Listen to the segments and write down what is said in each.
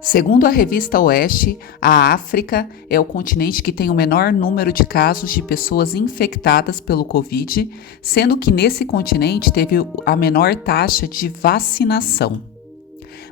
Segundo a revista Oeste, a África é o continente que tem o menor número de casos de pessoas infectadas pelo Covid, sendo que nesse continente teve a menor taxa de vacinação.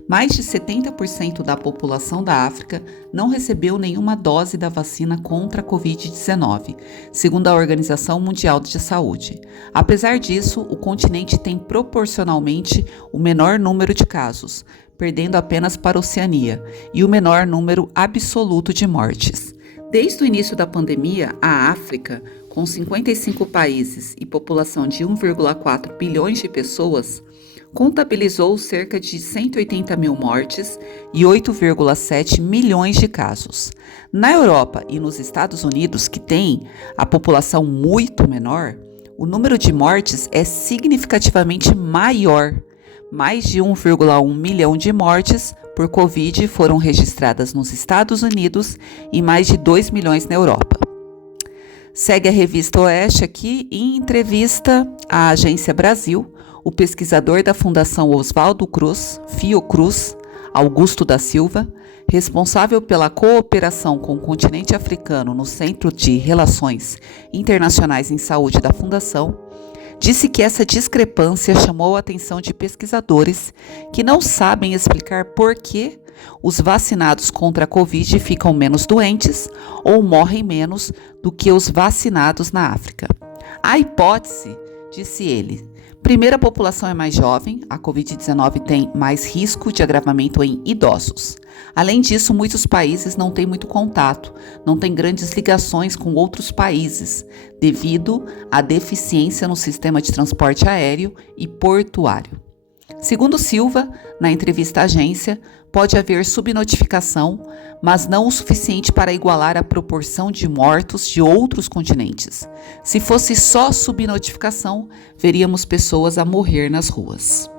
Mais de 70% da população da África não recebeu nenhuma dose da vacina contra a Covid-19, segundo a Organização Mundial de Saúde. Apesar disso, o continente tem proporcionalmente o menor número de casos, perdendo apenas para a Oceania, e o menor número absoluto de mortes. Desde o início da pandemia, a África, com 55 países e população de 1,4 bilhões de pessoas, contabilizou cerca de 180 mil mortes e 8,7 milhões de casos. Na Europa e nos Estados Unidos, que têm a população muito menor, o número de mortes é significativamente maior. Mais de 1,1 milhão de mortes por Covid foram registradas nos Estados Unidos e mais de 2 milhões na Europa. Segue a revista Oeste aqui em entrevista à Agência Brasil, o pesquisador da Fundação Oswaldo Cruz, Fiocruz, Augusto da Silva, responsável pela cooperação com o continente africano no Centro de Relações Internacionais em Saúde da Fundação, disse que essa discrepância chamou a atenção de pesquisadores que não sabem explicar por que os vacinados contra a Covid ficam menos doentes ou morrem menos do que os vacinados na África. A hipótese, disse ele, primeiro, a população é mais jovem, a Covid-19 tem mais risco de agravamento em idosos. Além disso, muitos países não têm muito contato, não têm grandes ligações com outros países, devido à deficiência no sistema de transporte aéreo e portuário. Segundo Silva, na entrevista à agência, pode haver subnotificação, mas não o suficiente para igualar a proporção de mortos de outros continentes. Se fosse só subnotificação, veríamos pessoas a morrer nas ruas.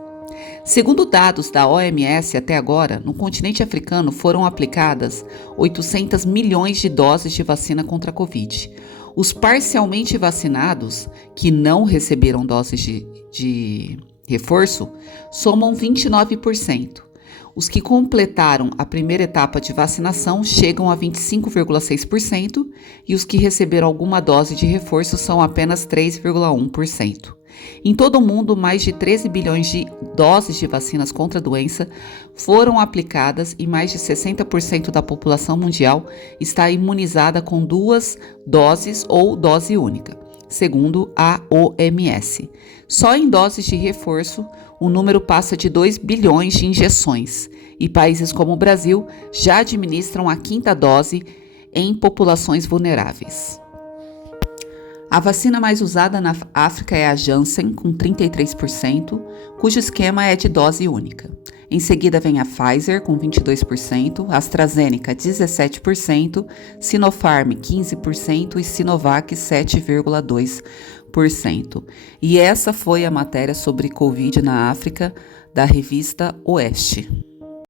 Segundo dados da OMS, até agora, no continente africano foram aplicadas 800 milhões de doses de vacina contra a Covid. Os parcialmente vacinados, que não receberam doses de reforço, somam 29%. Os que completaram a primeira etapa de vacinação chegam a 25,6% e os que receberam alguma dose de reforço são apenas 3,1%. Em todo o mundo, mais de 13 bilhões de doses de vacinas contra a doença foram aplicadas e mais de 60% da população mundial está imunizada com 2 doses ou dose única, segundo a OMS. Só em doses de reforço, o número passa de 2 bilhões de injeções, e países como o Brasil já administram a 5ª dose em populações vulneráveis. A vacina mais usada na África é a Janssen, com 33%, cujo esquema é de dose única. Em seguida vem a Pfizer, com 22%, AstraZeneca, 17%, Sinopharm, 15% e Sinovac, 7,2%. E essa foi a matéria sobre Covid na África da revista Oeste.